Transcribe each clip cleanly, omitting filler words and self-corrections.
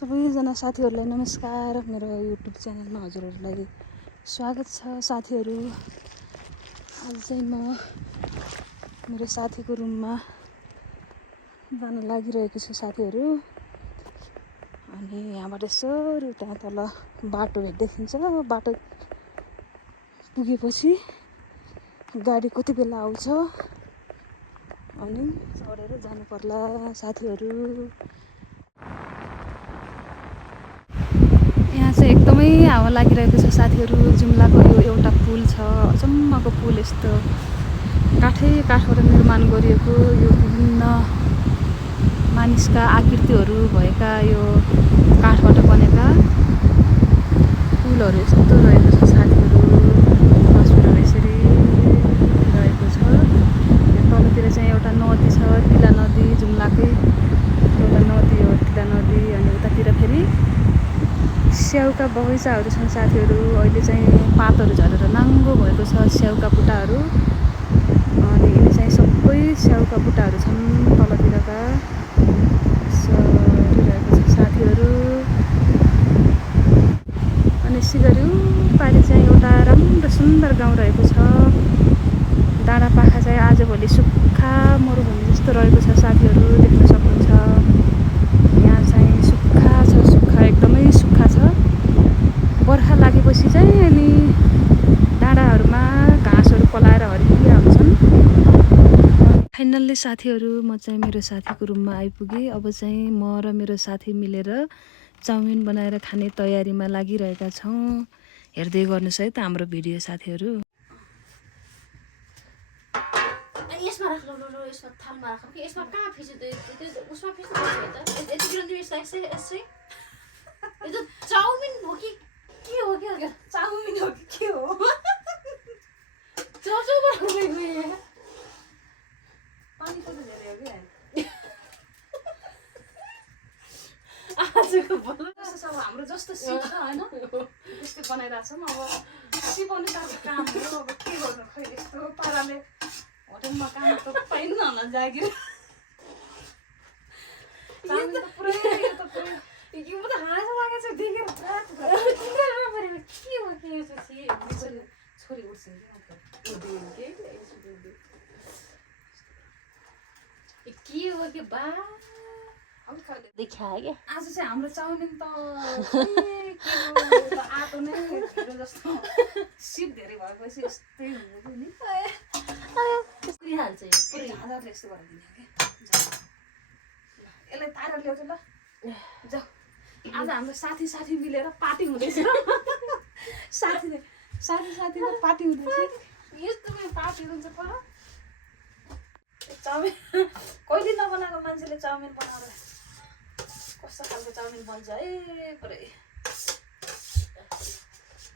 सबैजना साथीहरूलाई नमस्कार। मेरो युट्युब च्यानलमा हजुरहरूलाई स्वागत छ। साथीहरू, आज चाहिँ म मेरो साथीको रुममा जान लागिरहेको छु साथीहरू। अनि यहाँबाट यसो उता तल बाटो देखिन्छ। बाटो पुगेपछि गाडी कति बेला आउँछ अनि चढेर जानु पर्ला साथीहरू। यहाँ चाहिँ एकदमै हावा लागिरहेको छ साथीहरू। जुम्लाको यो एउटा पुल छ, अचम्मको पुल। यस्तो काठबाट निर्माण गरिएको यो विभिन्न मानिसका आकृतिहरू भएका यो काठबाट बनेका पुलहरू यस्तो रहेको छ साथीहरू। तस्बिरहरू यसरी रहेको छ। यो तलतिर चाहिँ एउटा नदी छ, तिला नदी। जुम्लाकै एउटा नदी हो तिला नदी। अनि उतातिर फेरि स्याउका बगैँचाहरू छन् साथीहरू। अहिले चाहिँ पातहरू झरेर नाङ्गो भएको छ स्याउका बुट्टाहरू। अनि यिनी चाहिँ सबै स्याउका बुट्टाहरू छन् तलतिरका। सरिरहेको छ साथीहरू। अनि यसै गरी पारि चाहिँ एउटा राम्रो सुन्दर गाउँ रहेको छ। डाँडापाखा चाहिँ आजभोलि सुक्खा मरुभूमि जस्तो रहेको छ साथीहरू, देख्न सक्नुहुन्छ। यहाँ चाहिँ सुक्खा छ, सुक्खा एकदमै सुक्खा छ। बर्खा लागेपछि चाहिँ अनि डाँडाहरूमा घाँसहरू पलाएर हरिया हुन्छन्। फाइनल्ली साथीहरू, म चाहिँ मेरो साथीको रुममा आइपुगेँ। अब चाहिँ म र मेरो साथी मिलेर चाउमिन बनाएर खाने तयारीमा लागिरहेका छौँ। हेर्दै गर्नुहोस् है त हाम्रो भिडियो साथीहरू। यसमा राख्नु यसमा थालमा राख्नु कि यसमा कहाँ फिच्यो त्यो उसमा फिच्नु पर्छ त। यति किलो यसै यो त चाउमिन हो कि के हो? के चाउमिन हो कि के हो? चाउचाउबाट गयो पानी कति धेरै हो कि आजको बोल अब हाम्रो जस्तो सिप छ होइन, त्यस्तै बनाइरहेको छौँ। अब सिपाउनु त काम हो। अब के गर्नु, खै यस्तो पाराले होटलमा काम त पाइनु न होला जागिर। चाउमिन त पुरै यो त पुरै यो त हाँसो लागेको छ देखेर के हो छोरी उठ्छ के हो कि बा देखा क्या। आज चाहिँ हाम्रो चाउमिन त आटो नै हिरो जस्तो सिप धेरै भएपछि यस्तै हुन्छ नि। पुरिहाल्छ यो पुरै हजारले यस्तो गरिदिने कि यसलाई तारा ल्याउँछ ल। जाऊ, आज हाम्रो साथी मिलेर पार्टी हुँदैछ। साथीको पार्टी हुँदैछ। यस्तो पार्टी हुन्छ पर चाउमिन कहिले नबनाएको मान्छेले चाउमिन बनाएर कस्तो खालको चाउमिन बन्छ है पुरै।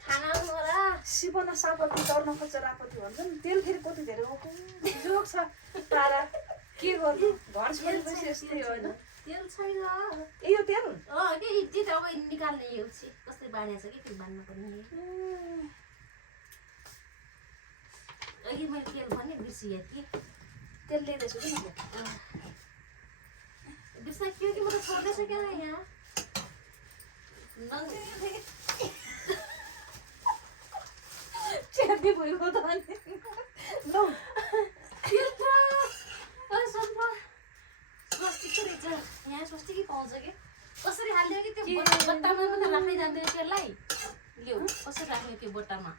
खाना होला सिपना सापती तर्न खोज्छ रापती भन्छ नि। तेल फेरि कति धेरै जोग छ तारा। के गर्नु, घर छोडेपछि यस्तै हो होइन। तेल छैन ए यो तेल के त्यो अब निकाल्ने यो कसरी बाँडेको छ कि फेरि बाँध्नु पर्ने। अघि मैले तेल भने बिर्सिएँ कि तेल ल्याइदिएछु कि मैले बिर्साइयो कि म त छोड्दैछु क्या यहाँ च्यात्ने भयो त अनि लौ स्वस्तिक रहेछ यहाँ स्वस्तिकै पाउँछ कि कसरी हाल्यो कि त्यो बट्टामा मात्रै राख्दै जाँदैन त्यसलाई। ल्याउ कसरी राख्ने त्यो बट्टामा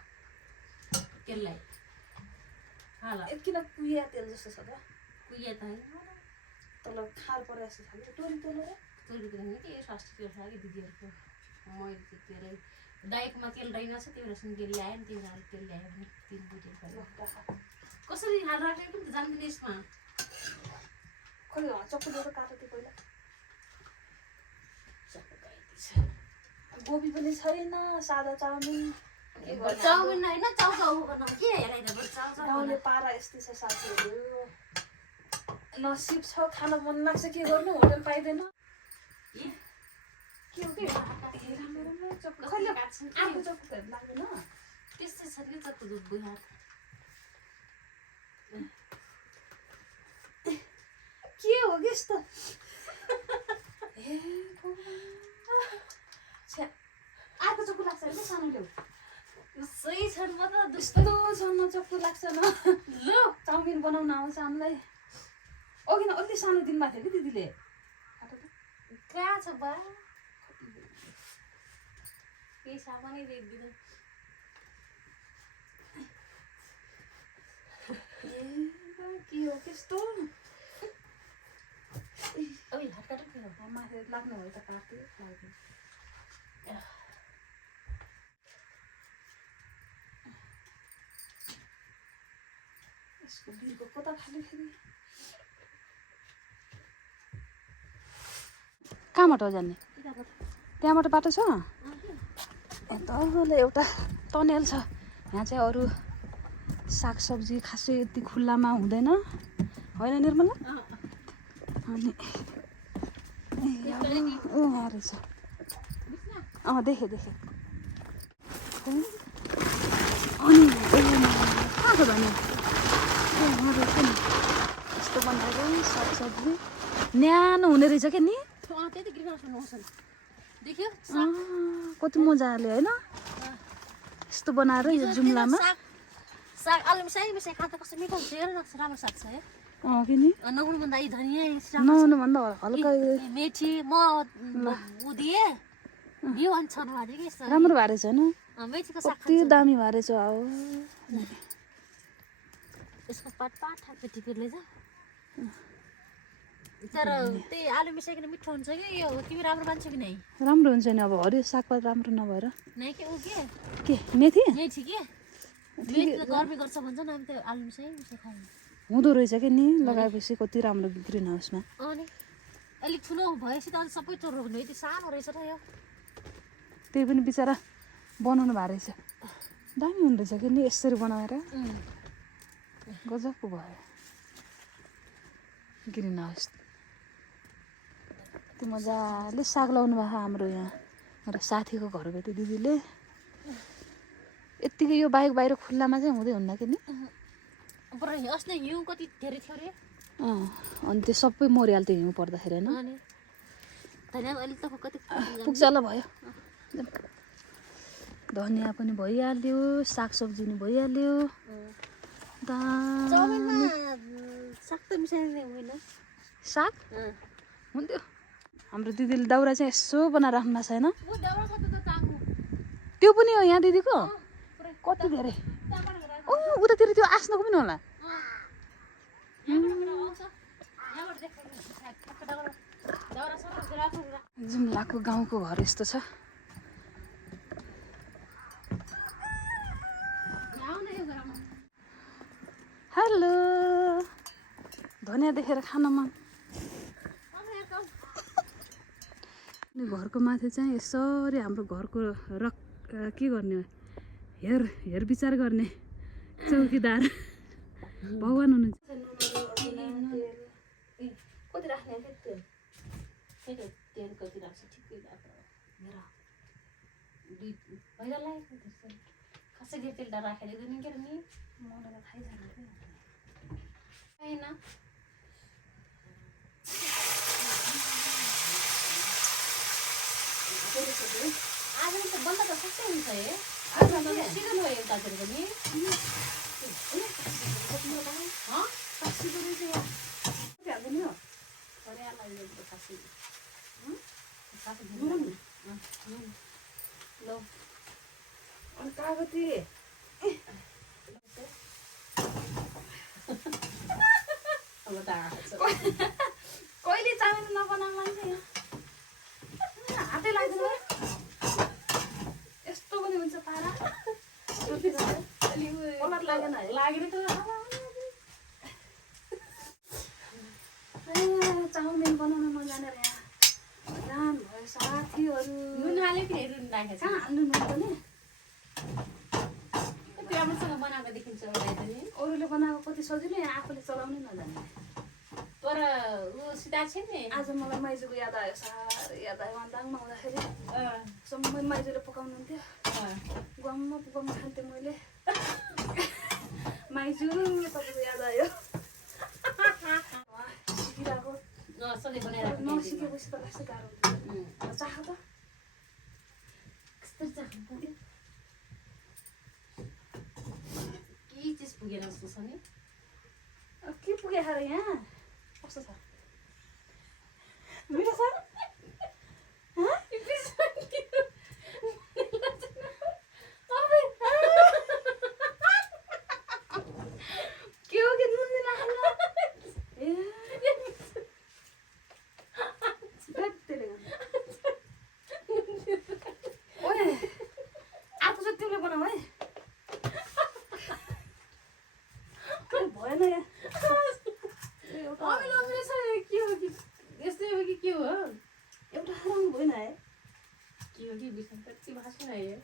त्यसलाई हाल किन कुहिया तेल जस्तो छ त। कुहिया त होइन तल खार परे जस्तो छ कि टोरी तेल हो र चोरीको होइन कि स्वास्थ्य तेल छ कि दिदीहरूको। मैले त तेलै दाइकोमा तेल रहेनछ त्यो भएर तेल ल्यायो नि। त्यो भएर तेल ल्यायो भने 3 बोतल कसरी हाल राख्ने पनि त जान्दैन यसमा। खोइ चक्कु लिएर काटो त्यो पहिला। गोबी पनि छैन, सादा चाउमिन। चाउमिन होइन चाउचाउ बनाऊ के हेराइदिनु चाउचाउ गाउँले पारा यस्तै छ साथीहरू। नसिब छ, खान मन लाग्छ, के गर्नु, होटल पाइँदैन। के हो कि राम्रो चक्कु कहिले काट्छन् आफू चक्कुहरू लाग्दैन। त्यस्तै छ कि चक्कु बुहा के हो कि यस्तो। ए लाग्छ अरे सानो ल्याउ सही छन् म त यस्तो सानो चप्पु लाग्छ न ल चाउमिन बनाउन आउँछ हामीलाई अघि न अलि सानो दिनुभएको थियो कि दिदीले कहाँ छ बा पैसा पनि दिँदैन के हो त्यस्तो अब हात काटेर के हो माथि लाग्ने भयो त काट्यो लाग्यो यसको बिर्को कता खाली फेरि कहाँबाट हो जाने त्यहाँबाट बाटो छ तल एउटा टनेल छ यहाँ चाहिँ अरू सागसब्जी खासै यति खुल्लामा हुँदैन होइन निर्मला अनि यहाँ रहेछ देखेँ अनि कहाँ छ भने रहेछ नि यस्तो बनाएर सागसब्जी न्यानो हुने रहेछ क्या नि त्यही त ग्रिन हाउस बनाउँछन् देख्यो कति मजाले होइन यस्तो बनाएर यो जुम्लामा साग आलु मिसाई मिसाई खाँदा कस्तो मिठो हुन्छ हेर न राम्रो साग छ है कि नि नहुनुभन्दा यी धनियाँ नहुनुभन्दा हल्का मेथी म दिए बिउ अनि छर्नु भएको थियो कि यस्तो राम्रो भएर रहेछ होइन मेथीको साग कति दामी भएर रहेछ हो यसको पात ठाक्कै टिपेरले छ तर त्यही आलु मिसाइकन मिठो हुन्छ कि यो तिमी राम्रो मान्छौ कि नै राम्रो हुन्छ नि अब हरियो सागपात राम्रो नभएर नै के ऊ के मेथी मेथी के मेथी त गर्मी गर्छ भन्छ नि हामी त आलु मिसाई मिसाई खायो हुँदो रहेछ कि नि लगाएपछि कति राम्रो ग्रिन हाउसमा अनि अलिक ठुलो भएपछि त अझ सबै थोक रोक्नु यति सानो रहेछ र यो त्यही पनि बिचरा बनाउनु भएको रहेछ दामी हुँदो रहेछ कि नि यसरी बनाएर गजबको भयो ग्रिन हाउस त्यो मजाले साग लाउनु भएको हाम्रो यहाँ मेरो साथीको घर गयो त्यो दिदीले यत्तिकै यो बाइक बाहिर खुल्लामा चाहिँ हुँदै हुन्न कि नि अस्ति हिउँ कति धेरै थियो अरे अनि त्यो सबै मरिहाल्थ्यो हिउँ पर्दाखेरि होइन अनि धनियाँ अहिले त कति पुग्छ ल भयो धनियाँ पनि भइहाल्यो सागसब्जी पनि भइहाल्यो चाउमिनमा साग त मिसाइने होइन साग हुन्थ्यो हाम्रो दिदीले दाउरा चाहिँ यसो बनाएर राख्नु भएको छैन त्यो पनि हो यहाँ दिदीको कति धेरै उतातिर त्यो आस्नको पनि होला जुम्लाको गाउँको घर यस्तो छ हेलो धनियाँ देखेर खान मन घरको माथि चाहिँ यसरी हाम्रो घरको के गर्ने हेर विचार गर्ने चौकीदार भगवान हुनुहुन्छ कति राख्ने तेल कति राख्छ ठिकै भइरह लाग्यो खासै धेरै तेल राखेर दिनु के नि मलाई खाइजानु होइन आज त बन्द त सस्तै हुन्छ है आज त सिजन भयो एउटातिर पनि कहिले चाउमिन नबनाउनु मान्छे हातै लाग्दैन यस्तो पनि हुन्छ पारा लागेन चाउमिन बनाउन नजानेर यहाँ जान भयो साथीहरू नुन हाल्यो कि नुन राखेको कहाँ हाल्नु नुन पनि कति राम्रोसँग बनाएको देखिन्छ अरूले बनाएको कति सजिलो यहाँ आफूले चलाउनै नजाने तर ऊ सिधा छ नि आज मलाई माइजूको याद आयो साह्रै याद आयो दाङमा हुँदाखेरि सम्म माइजूले पकाउनुहुन्थ्यो गममा पकाउनु खान्थेँ मैले माइजू तपाईँको याद आयो सिकिरहेको सधैँ बनाएर नसिकेपछि त कस्तो गाह्रो हुन्छ चाह त कस्तो छ नि के पुगे खाएर यहाँ कस्तो छ मिठो छ के हो कि नुन दिन ए ओए अर्को चाहिँ तिमीले बनाऊ है भएन यहाँ के हो कि यस्तै हो कि के हो एउटा खानु भएन है के हो कि बिसन कति भाषण आयो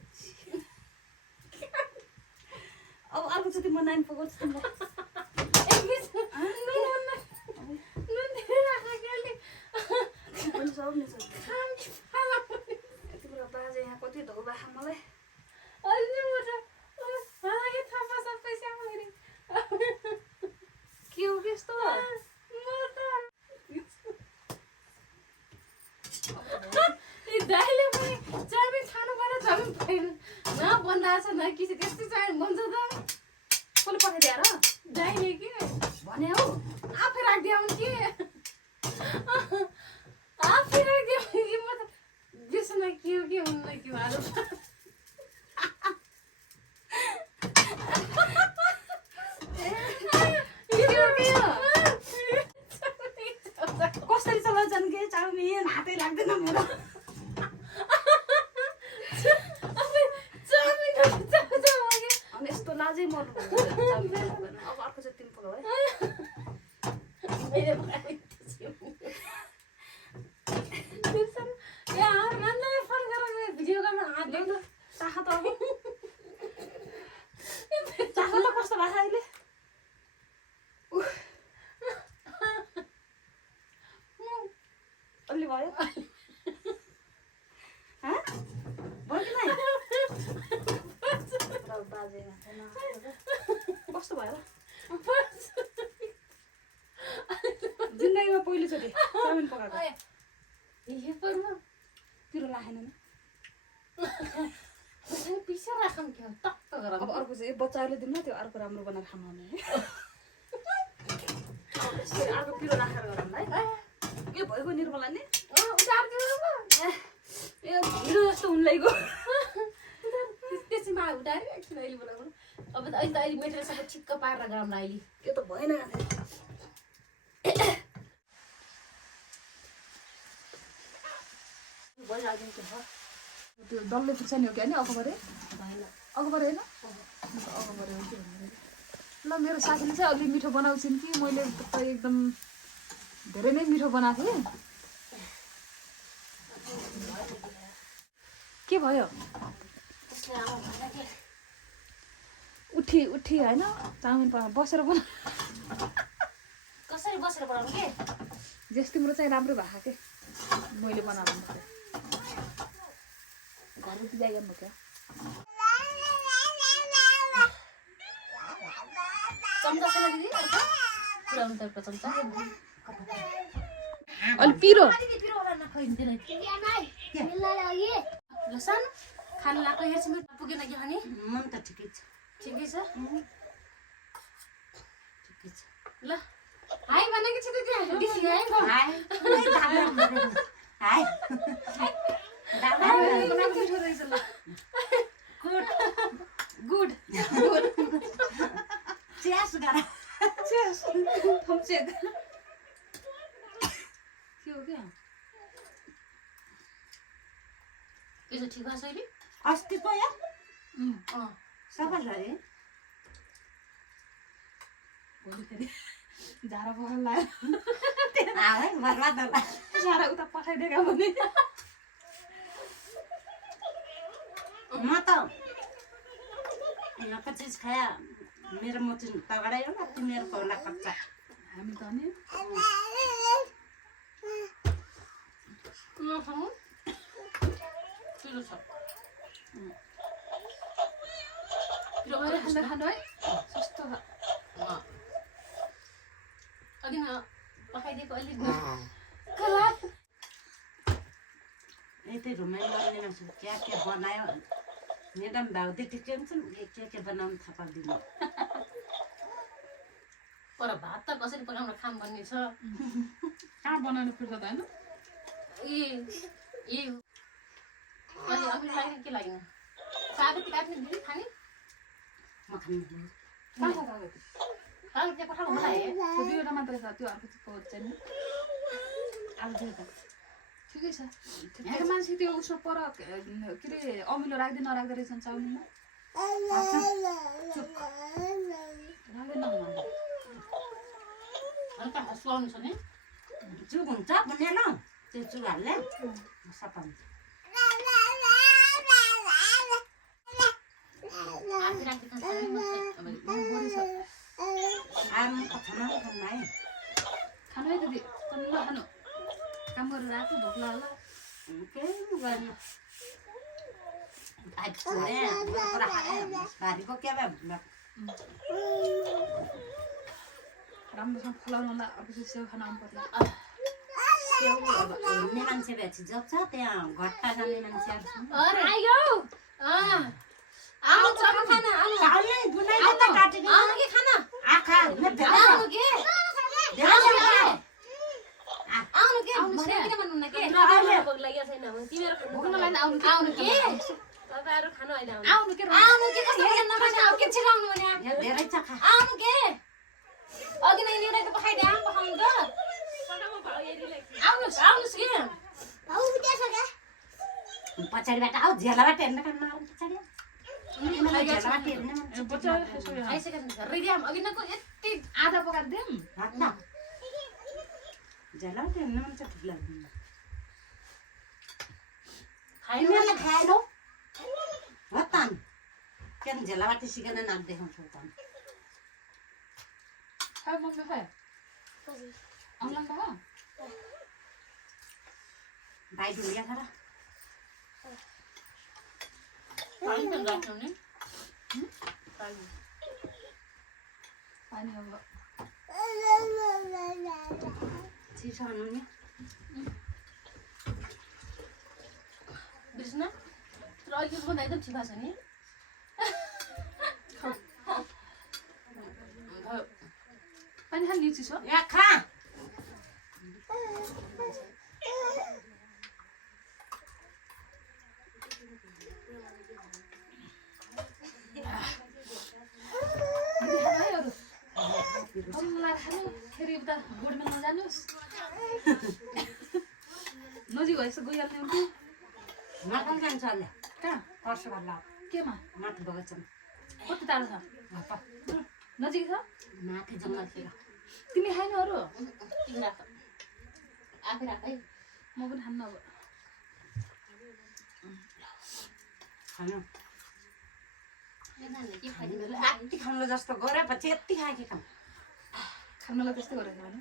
अब अर्को चाहिँ म 9 पकाउँछु तिम्रो तिम्रो बाजे यहाँ कति धौबा खा मलाई के हो यस्तो दाइले पनि चाउमिन खानु पर्यो चाउमिन पाएन न बनाएको छ न कि त्यस्तै चाउमिन बन्छ त कसले पठाइदिएर दाइले के भने हौ आफै राखिदियो कि आफै राखिदियो कि म त बिर्समा के हो कि हुन्न के हो कसरी चलाउँछन् के चाउमिन हातै लाग्दैन मेरो अनि यस्तो लाजै मर्नु अब अर्को चाहिँ तिमी पकाऊ है चाख त अब चाख त कस्तो भएको अहिले अलि भयो भयो कि नै बाजे कस्तो भयो जिन्दगीमा पहिलोचोटि चाउमिन पकाएको तिरो लाखेन नि पिसा राखौँ क्या टक्क गर अब अर्को चाहिँ बच्चाहरूले दिनु त्यो अर्को राम्रो बनाएर खानु हुने अर्को पिरो राखेर गरौँ है यो भएको निर्मला नि ए भिडो जस्तो हुन्लाइको त्यसैमा उठाएर एकछिन अहिले बोलाउनु अब त अहिले मेटेर सबै ठिक्क पारेर गरौँ अहिले यो त भएन त्यो डल्ले खुर्सानी हो क्या नि अखबारे अखबारे होइन अखबारे हो कि ल मेरो साथीले चाहिँ अलि मिठो बनाउँछिन् कि मैले त एकदम धेरै नै मिठो बनाएको थिएँ के भयो उठी उठी होइन चाउमिन बसेर बना कसरी बसेर बनाउनु के जस तिम्रो चाहिँ राम्रो भएको के मैले बनाउनु घरको जाइरहनु क्या चम्चा छैन दिदी पुऱ्याउनु त एउटा चम्चा अलि पिरो ल सानो खानु लाग्यो हेर्छु म पुगेन कि खाने मन त ठिकै छ ठिकै छ ठिकै छ ल हाई भनेको छु त त्यहाँ डिसी हाई मिठो रहेछ ल गुड च्यास गर च्यास थम्चेक के हो क्या यसो ठिक भएको छ अहिले अस्ति पो या सफा गरे भोलि फेरि झाडा पखाल लाग्यो आए बर्बाद होला झाडा उता पठाइदिएका भने म त यहाँको चिज खाया मेरो मोची तगडै हो न तिमीहरू पौला कच्चा हामी त नि नखानु पिरो छ पिरो भएर खानु है सस्तो अघि न पकाइदिएको अलिक कला यतै रुमाइ गर्ने मान्छे के बनायो म्याडम भाउदी ठिकै हुन्छन् के बनाउनु थाहा पाउँदिनँ पर भात त कसरी पकाउन खाम भन्ने छ कहाँ बनाउनु फुर्सद होइन ए अनि अमिलो लाग्यो के लाग्यो कागती काट्ने दिदी खाने म खानु कागती चाहिँ पठाउनु होला है त्यो दुईवटा मात्रै छ त्यो अर्को चाहिँ चाहिँ नि आलु दियो त ठिकै छ यहाँ मान्छे त्यो उसो पर के अरे अमिलो राख्दै नराख्दो रहेछन् चाउमिनमा राख्दैन हल्का सुहाउनु छ नि जुग हुन्छ बुनेलो त्यो जुग हाल्ने सफा हुन्छ आफै राख्दै खान्छ नि बढी छ आम खाना खानु है खानु है दिदी कन्नु खानु काम गरेर आएको भोक लाग्ला केही गर्नु भारीको के राम्रोसँग फलाउनलाई अब चाहिँ स्याउ खान आउनु पर्ला स्याउ अब हेर्ने मान्छे भेट्छ जब छ त्यहाँ घट्टा जाने मान्छेहरू छन् अरे आइयो आउनु छ खाना आउनु आउनु बुनाइ त काटिदिनु आउनु के खाना आखा आउनु के आउनु के भने किन भन्नुहुन्न के भोक लागेको छैन भने तिमीहरू खानु भोग्नलाई आउनु आउनु के तपाईँहरू खानु अहिले आउनु के आउनु के कस्तो हेर्न नखाने अब के छिटो आउनु भने यहाँ धेरै छ खा आउनु के अघि नै निउराइ त पखाइदे आम पखाउनु त आउनुस् आउनुस् के पछाडिबाट आऊ झेलाबाट हेर्न काम आऊ पछाडि झेलाबाट हेर्ने मान्छे आइसकेको छ रेडियाम अघि नको यति आधा पकाएर दिउँ हात्ला झेलाबाट हेर्ने मान्छे ठिक लाग्दैन तिमीहरूले खाएनौ हो त किन झेलाबाट सिकेर नाम देखाउँछौ त खाऊ मम्मी खाऊ आउला खाऊ भाइ ढुलिया खा र पानी त राख्नु नि पानी अब चिसो खानु नि बिर्सना तर अघि भन्दा एकदम छिपा छ नि पानी खानु लिउ चिसो यहाँ खा मलाई खानु फेरि उता गोडमेलमा जानुहोस् नजिक भएछ गइहाल्ने हुन्थ्यो मटन खान्छ अहिले कहाँ पर्छ भन्दा केमा माथि बगैँचामा कति टाढो छ नजिक छ माथि जङ्गलतिर तिमी खाएन अरू तिमी राख आफै राख है म पनि खान्न अब खानु के खाने यति खानु जस्तो गरेपछि यति खायो कि खानु खानुलाई त्यस्तै गरेको भने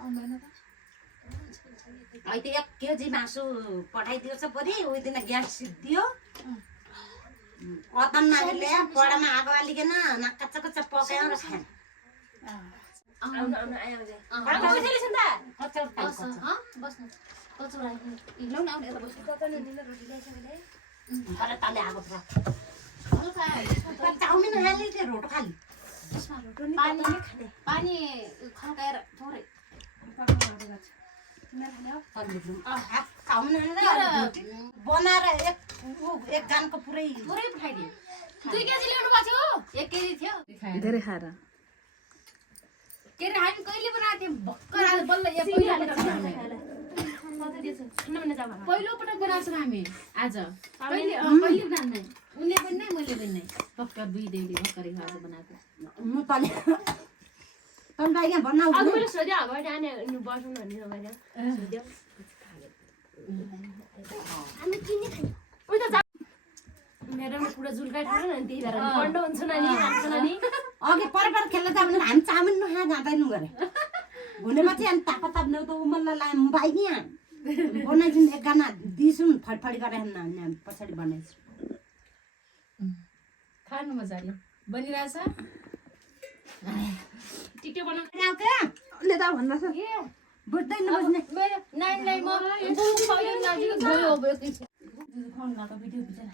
आउँदैन त अहिले 1 केजी मासु पठाइदिएछ परि उही दिन ग्यास सिद्धियो अतनमा ल्याए पडामा आगो हालिकन कच्चा कच्चा पकायो र खायो आउनु आउनु आयो बस्नु कचौरा ल्याउन आउने यता बस्नु पकाउनु दिनु रोटी ल्याइसकेँ तर तले आगो पुरा हल्का चाउमिन खाली त्यो रोटो खाली पानी पानी खल्काएर थोरै चाउमिन बनाएर एक गानको पुरै थोरै पठाइदिए 2 केजी ल्याउनु भएको थियो 1 केजी थियो धेरै खाएर के रे हामी कहिले बनाएको थियौँ भक्कर आज बल्ल यहाँ पहिलो पटक बनाएको छौँ हामी आज कहिले कहिले बनाएको उनले पनि नै मैले पनि नै भक्कर 2 देउली भक्करै आज बनाएको म तले तले यहाँ बनाऊ अब मैले सोध्यो अब जाने बस्नु भन्ने नभएर सोध्यो हामी किन खाने उता जा मेरोमा पुरा जुल्काइ ठाड्यो नि त्यही भएर बन्द हुन्छ नानी हान्छ नानी अघि पर खेल्न त भने हामी चाउमिन नखा जाँदैन गरे भनेपछि अनि ताप ताप्ने त उमल्ला लाम बाइनी बनाइदिनु एक गाना दिसुन फडफडी गरेर हामी पछाडि बनाइछु खानु मजाले बनिरहेछ टिक्टो बनाउनु ले दा भन्दा छ बुझ्दैन बुझ्ने मेरो नानीलाई म गयो अब एकैछिन फोन लगाएको भिडियो खिचेर